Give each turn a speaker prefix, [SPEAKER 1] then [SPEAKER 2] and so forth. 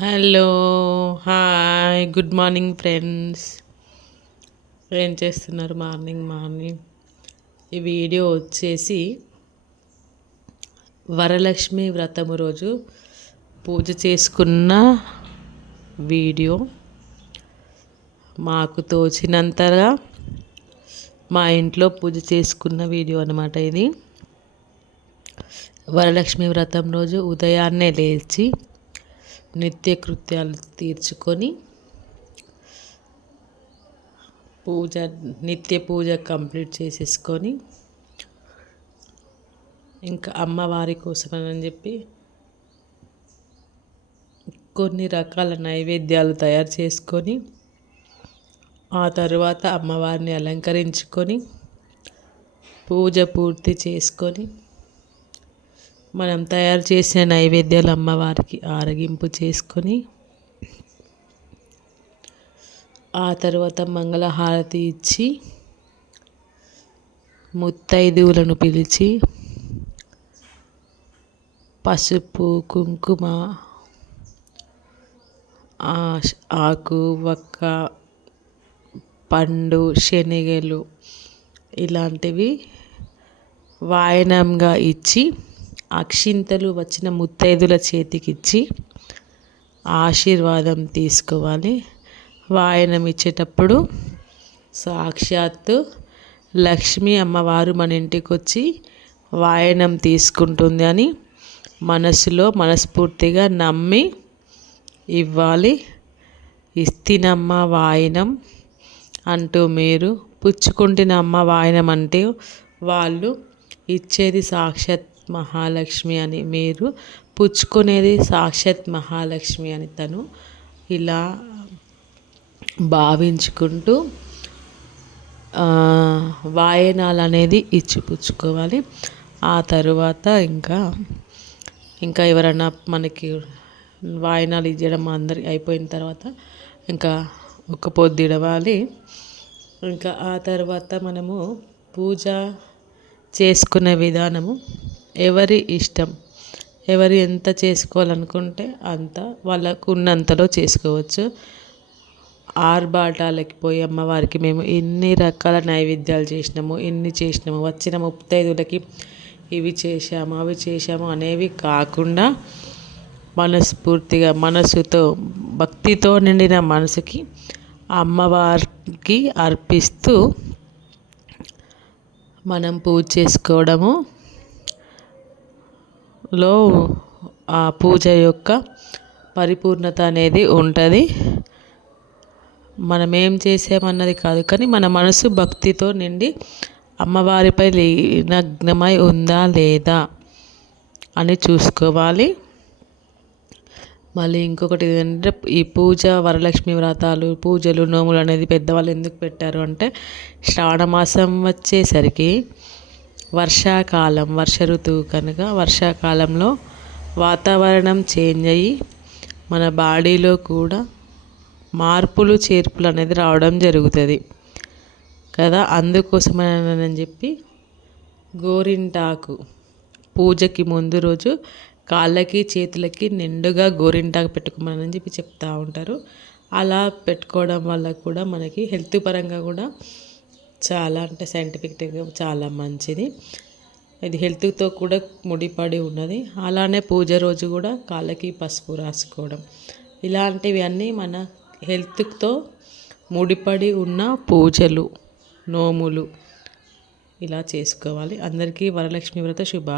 [SPEAKER 1] Hello hi good morning friends. ఏం చేస్తున్నారు morning morning? ఈ వీడియో వచ్చేసి వరలక్ష్మి వ్రతము రోజు పూజ చేసుకున్న వీడియో. మాకు తోచినంతగా మా ఇంట్లో పూజ చేసుకున్న వీడియో అనమాట ఇది. వరలక్ష్మి వ్రతం రోజు ఉదయాన్నే లేచి నిత్య కృత్యాలు తీర్చుకొని పూజ నిత్య పూజ కంప్లీట్ చేసేసుకొని ఇంకా అమ్మవారి కోసమని చెప్పి కొన్ని రకాల నైవేద్యాలు తయారు చేసుకొని ఆ తర్వాత అమ్మవారిని అలంకరించుకొని పూజ పూర్తి చేసుకొని మనం తయారు చేసిన నైవేద్యాలు అమ్మవారికి ఆరగింపు చేసుకొని ఆ తర్వాత మంగళహారతి ఇచ్చి ముత్తైదువులను పిలిచి పసుపు కుంకుమ ఆకు వక్క పండు శనగలు ఇలాంటివి వాయనంగా ఇచ్చి అక్షింతలు వచ్చిన ముత్తైదుల చేతికిచ్చి ఆశీర్వాదం తీసుకోవాలి. వాయనం ఇచ్చేటప్పుడు సాక్షాత్తు లక్ష్మీ అమ్మవారు మన ఇంటికి వచ్చి వాయనం తీసుకుంటుంది అని మనసులో మనస్ఫూర్తిగా నమ్మి ఇవ్వాలి. ఇస్తినమ్మ వాయనం అంటూ మీరు పుచ్చుకుంటున్న వాయనం అంటే వాళ్ళు ఇచ్చేది సాక్షాత్ మహాలక్ష్మి అని మీరు పుచ్చుకునేది సాక్షాత్ మహాలక్ష్మి అని తను ఇలా భావించుకుంటూ వాయనాలు అనేది ఇచ్చి పుచ్చుకోవాలి. ఆ తరువాత ఇంకా ఇంకా ఎవరైనా మనకి వాయనాలు ఇచ్చడం అందరి అయిపోయిన తర్వాత ఇంకా ఒక పొద్దుడవాలి ఇంకా ఆ తర్వాత మనము పూజ చేసుకునే విధానము ఎవరి ఇష్టం? ఎవరు ఎంత చేసుకోవాలనుకుంటే అంత వాళ్ళకు ఉన్నంతలో చేసుకోవచ్చు. ఆర్భాటాలకి పోయి అమ్మవారికి మేము ఎన్ని రకాల నైవేద్యాలు చేసినాము ఎన్ని చేసినాము వచ్చిన ముత్తైదులకి ఇవి చేశాము అవి చేశాము అనేవి కాకుండా మనస్ఫూర్తిగా మనసుతో భక్తితో నిండిన మనసుకి అమ్మవారికి అర్పిస్తూ మనం పూజ చేసుకోవడము లో ఆ పూజ యొక్క పరిపూర్ణత అనేది ఉంటుంది. మనం ఏం చేసామన్నది కాదు కానీ మన మనసు భక్తితో నిండి అమ్మవారిపై నిమగ్నమై ఉందా లేదా అని చూసుకోవాలి. మళ్ళీ ఇంకొకటి ఏంటంటే ఈ పూజ వరలక్ష్మి వ్రతాలు పూజలు నోములు అనేది పెద్దవాళ్ళు ఎందుకు పెట్టారు అంటే శ్రావణ మాసం వచ్చేసరికి వర్షాకాలం వర్ష ఋతువు కనుక వర్షాకాలంలో వాతావరణం చేంజ్ అయ్యి మన బాడీలో కూడా మార్పులు చేర్పులు అనేది రావడం జరుగుతుంది. కదా? అందుకోసమని చెప్పి గోరింటాకు పూజకి ముందు రోజు కాళ్ళకి చేతులకి నిండుగా గోరింటాకు పెట్టుకోమని చెప్పి చెప్తూ ఉంటారు. అలా పెట్టుకోవడం వల్ల కూడా మనకి హెల్త్ పరంగా కూడా చాలా అంటే సైంటిఫిక్గా చాలా మంచిది. ఇది హెల్త్తో కూడా ముడిపడి ఉన్నది. అలానే పూజ రోజు కూడా కాళ్ళకి పసుపు రాసుకోవడం. ఇలాంటివి అన్నీ మన హెల్త్తో ముడిపడి ఉన్న పూజలు నోములు ఇలా చేసుకోవాలి. అందరికీ వరలక్ష్మి వ్రత శుభా